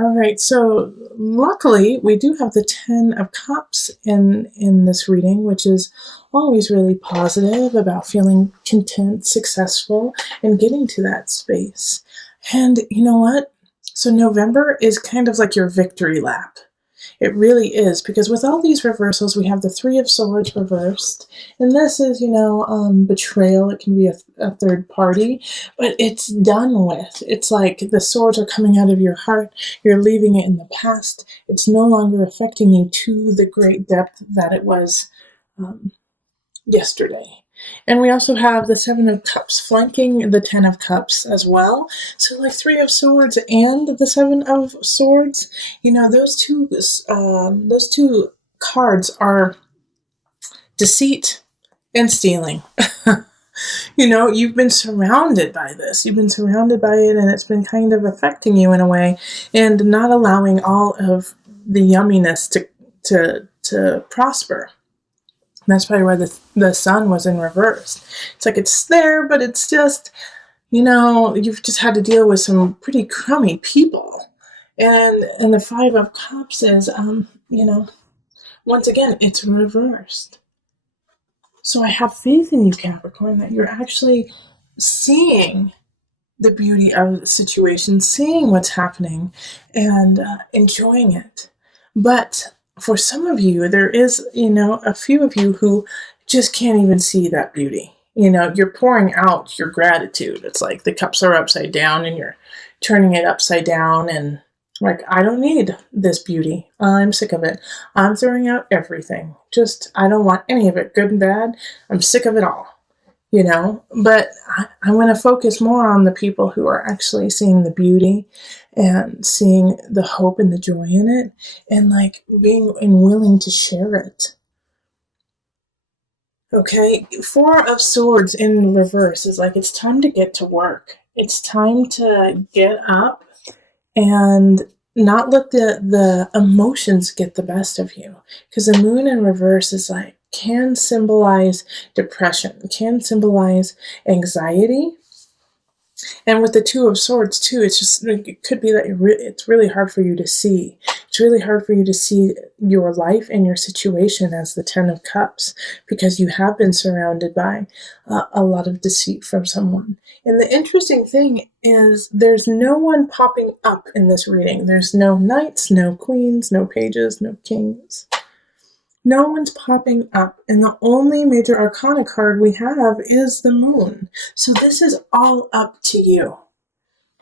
All right, so luckily we do have the Ten of Cups in this reading, which is always really positive about feeling content, successful, and getting to that space. And you know what? So November is kind of like your victory lap. It really is, because with all these reversals, we have the Three of Swords reversed. And this is, betrayal. It can be a third party, but it's done with. It's like the swords are coming out of your heart. You're leaving it in the past. It's no longer affecting you to the great depth that it was yesterday. And we also have the Seven of Cups flanking the Ten of Cups as well. So like Three of Swords and the Seven of Swords, those two cards are deceit and stealing. You've been surrounded by this. You've been surrounded by it, and it's been kind of affecting you in a way, and not allowing all of the yumminess to prosper. That's probably why the sun was in reverse. It's like it's there, but it's just, you've just had to deal with some pretty crummy people. And the Five of Cups is, once again, it's reversed. So I have faith in you, Capricorn, that you're actually seeing the beauty of the situation, seeing what's happening, and enjoying it. But for some of you, there is, a few of you who just can't even see that beauty. You're pouring out your gratitude. It's like the cups are upside down and you're turning it upside down and like, I don't need this beauty. I'm sick of it. I'm throwing out everything. I don't want any of it, good and bad. I'm sick of it all. But I'm going to focus more on the people who are actually seeing the beauty and seeing the hope and the joy in it, and like being willing to share it. Okay, Four of Swords in reverse is like, it's time to get to work. It's time to get up and not let the emotions get the best of you. Because the Moon in reverse is like, can symbolize depression, can symbolize anxiety. And with the Two of Swords too, it could be that it's really hard for you to see. It's really hard for you to see your life and your situation as the Ten of Cups, because you have been surrounded by a lot of deceit from someone. And the interesting thing is there's no one popping up in this reading. There's no knights, no queens, no pages, no kings. No one's popping up, and the only major arcana card we have is the Moon. So this is all up to you.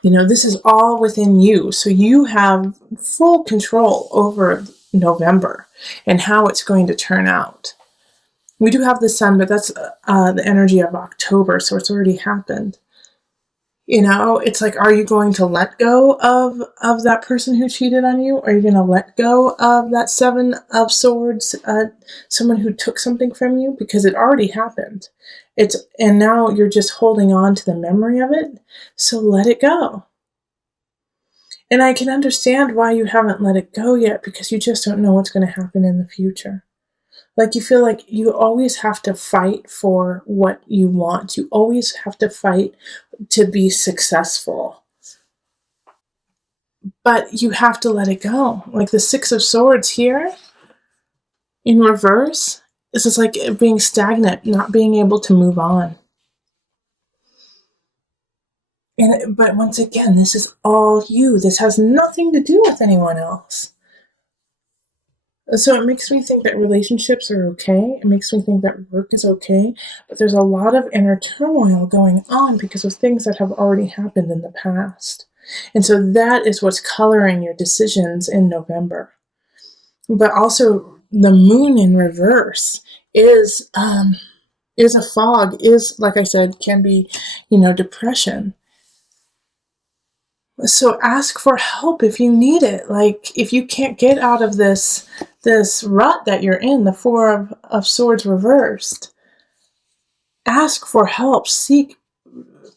This is all within you. So you have full control over November and how it's going to turn out. We do have the Sun, but that's the energy of October, so it's already happened. It's like, are you going to let go of that person who cheated on you? Are you going to let go of that Seven of Swords, someone who took something from you? Because it already happened. And now you're just holding on to the memory of it. So let it go. And I can understand why you haven't let it go yet, because you just don't know what's going to happen in the future. Like, you feel like you always have to fight for what you want. You always have to fight to be successful. But you have to let it go. Like the Six of Swords here in reverse, this is like being stagnant, not being able to move on. But once again, this is all you. This has nothing to do with anyone else. So it makes me think that relationships are okay. It makes me think that work is okay. But there's a lot of inner turmoil going on because of things that have already happened in the past. And so that is what's coloring your decisions in November. But also the Moon in reverse is a fog, is, like I said, can be, depression. So ask for help if you need it. Like, if you can't get out of this rut that you're in, the Four of Swords reversed, ask for help. Seek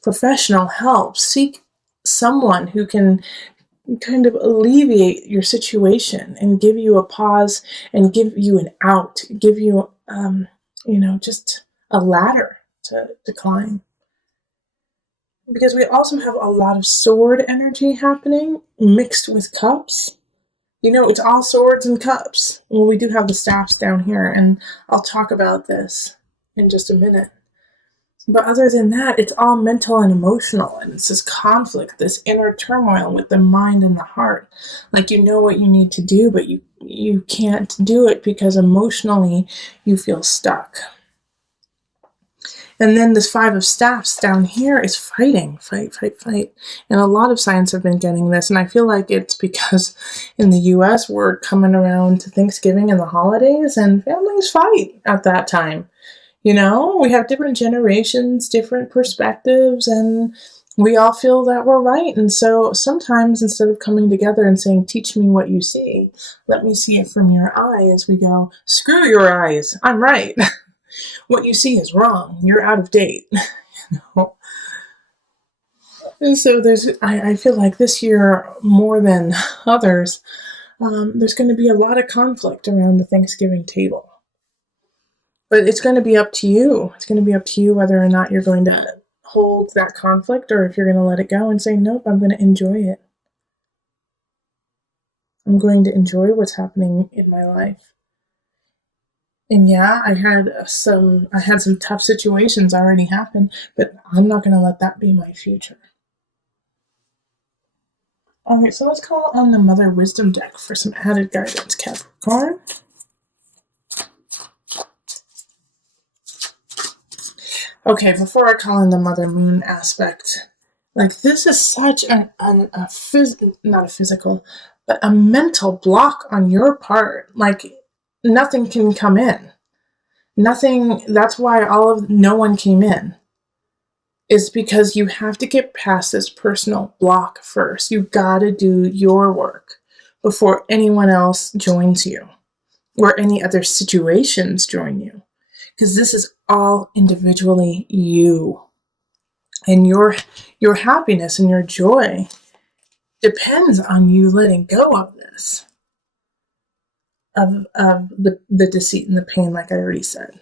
professional help. Seek someone who can kind of alleviate your situation and give you a pause and give you an out, give you, just a ladder to climb. because we also have a lot of sword energy happening mixed with cups. You know, it's all swords and cups. Well, we do have the staffs down here, and I'll talk about this in just a minute. But other than that, it's all mental and emotional, and it's this conflict, this inner turmoil with the mind and the heart. Like, you know what you need to do, but you can't do it because emotionally you feel stuck. And then this Five of Staffs down here is fighting, fight, fight, fight. And a lot of signs have been getting this, and I feel like it's because in the US we're coming around to Thanksgiving and the holidays, and families fight at that time. You know, we have different generations, different perspectives, and we all feel that we're right. And so sometimes instead of coming together and saying, teach me what you see, let me see it from your eyes, we go, screw your eyes, I'm right. What you see is wrong. You're out of date. And so I feel like this year, more than others, there's going to be a lot of conflict around the Thanksgiving table. But it's going to be up to you. It's going to be up to you whether or not you're going to hold that conflict or if you're going to let it go and say, nope, I'm going to enjoy it. I'm going to enjoy what's happening in my life. And yeah, I had some tough situations already happen, but I'm not going to let that be my future. All right, so let's call on the Mother Wisdom deck for some added guidance, Capricorn. Okay, before I call in the Mother Moon aspect, like this is such not a physical, but a mental block on your part. Like nothing can come in. Nothing, that's why no one came in. Is because you have to get past this personal block first. You gotta do your work before anyone else joins you or any other situations join you. Because this is all individually you. And your happiness and your joy depends on you letting go of this, of the deceit and the pain, like I already said.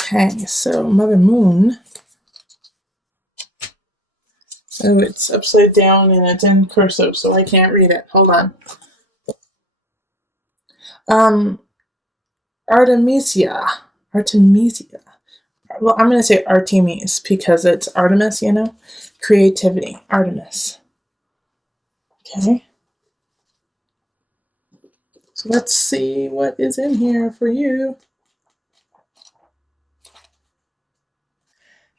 Okay, so Mother Moon. Oh, it's upside down and it's in cursive, so I can't read it. Hold on. Artemisia. Well, I'm going to say Artemis because it's Artemis, you know? Creativity. Artemis. Okay. So let's see what is in here for you.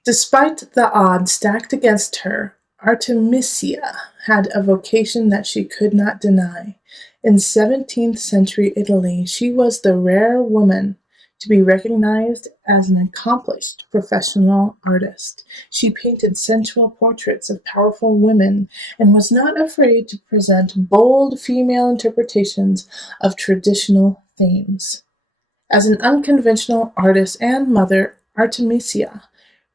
Despite the odds stacked against her, Artemisia had a vocation that she could not deny. In 17th century Italy, she was the rare woman to be recognized as an accomplished professional artist. She painted sensual portraits of powerful women and was not afraid to present bold female interpretations of traditional themes. As an unconventional artist and mother, Artemisia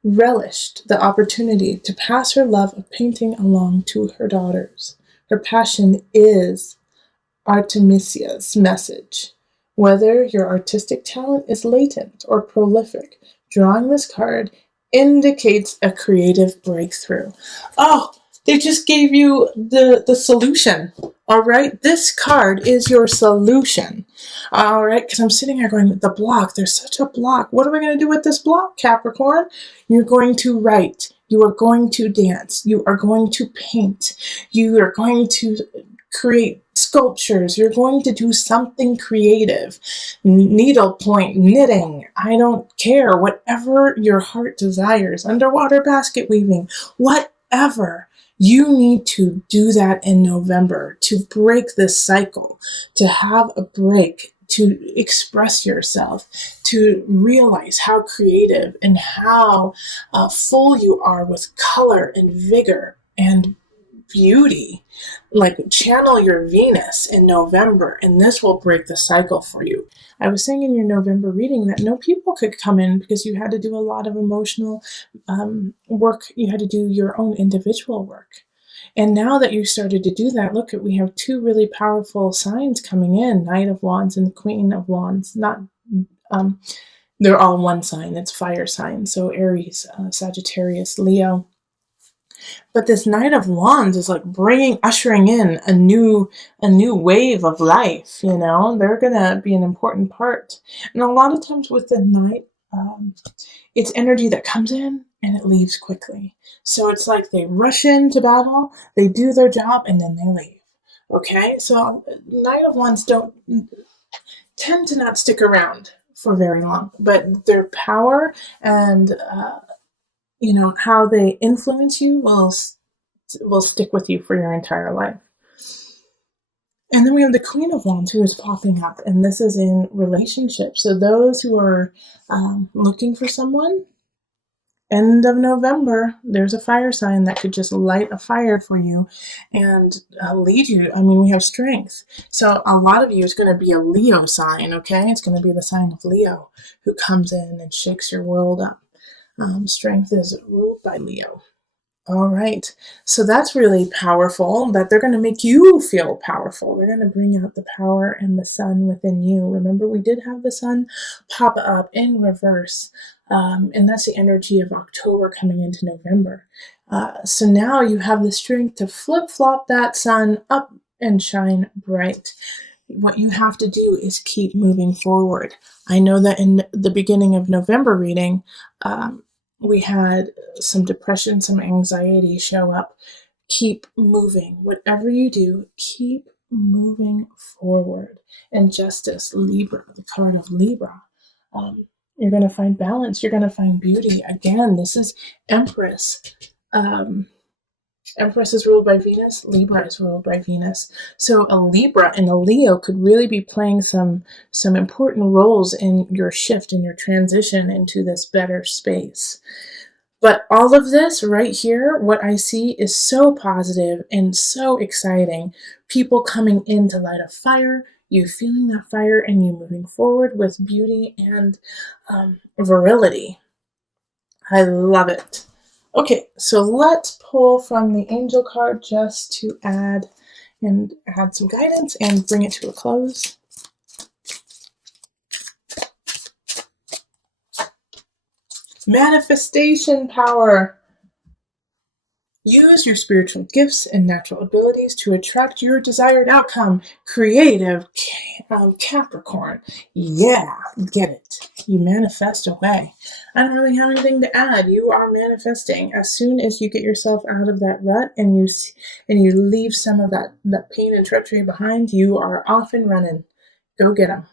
relished the opportunity to pass her love of painting along to her daughters. Her passion is Artemisia's message. Whether your artistic talent is latent or prolific, drawing this card indicates a creative breakthrough. Oh, they just gave you the solution. All right, this card is your solution. All right, because I'm sitting here going, the block, there's such a block. What are we going to do with this block, Capricorn? You're going to write. You are going to dance. You are going to paint. You are going to create sculptures. You're going to do something creative. Needlepoint, knitting, I don't care. Whatever your heart desires. Underwater basket weaving, whatever. You need to do that in November to break this cycle, to have a break, to express yourself, to realize how creative and how full you are with color and vigor and beauty. Like, channel your Venus in November, and this will break the cycle for you. I was saying in your November reading that no people could come in because you had to do a lot of emotional work. You had to do your own individual work. And now that you started to do that, look, we have two really powerful signs coming in, Knight of Wands and Queen of Wands. They're all one sign. It's fire sign. So Aries, Sagittarius, Leo. But this Knight of Wands is like ushering in a new wave of life. You know, they're gonna be an important part. And a lot of times with the Knight, it's energy that comes in and it leaves quickly. So it's like they rush into battle, they do their job, and then they leave. Okay, so Knight of Wands don't tend to not stick around for very long, but their power and how they influence you will stick with you for your entire life. And then we have the Queen of Wands who is popping up, and this is in relationships. So those who are looking for someone, end of November, there's a fire sign that could just light a fire for you and lead you. I mean, we have strength. So a lot of you is going to be a Leo sign, okay? It's going to be the sign of Leo who comes in and shakes your world up. Strength is ruled by Leo. All right. So that's really powerful, that they're going to make you feel powerful. They're going to bring out the power and the sun within you. Remember, we did have the sun pop up in reverse. And that's the energy of October coming into November. So now you have the strength to flip-flop that sun up and shine bright. What you have to do is keep moving forward. I know that in the beginning of November reading, we had some depression, some anxiety show up. Keep moving. Whatever you do, keep moving forward. And Justice, Libra, the card of Libra. You're going to find balance. You're going to find beauty. Again, this is Empress. Empress is ruled by Venus. Libra is ruled by Venus. So a Libra and a Leo could really be playing some important roles in your shift, in your transition into this better space. But all of this right here, what I see is so positive and so exciting. People coming in to light a fire, you feeling that fire, and you moving forward with beauty and virility. I love it. Okay, so let's pull from the angel card just to add some guidance and bring it to a close. Manifestation power. Use your spiritual gifts and natural abilities to attract your desired outcome. Creative Capricorn. Yeah, get it. You manifest away. I don't really have anything to add. You are manifesting. As soon as you get yourself out of that rut and you leave some of that pain and treachery behind, you are off and running. Go get them.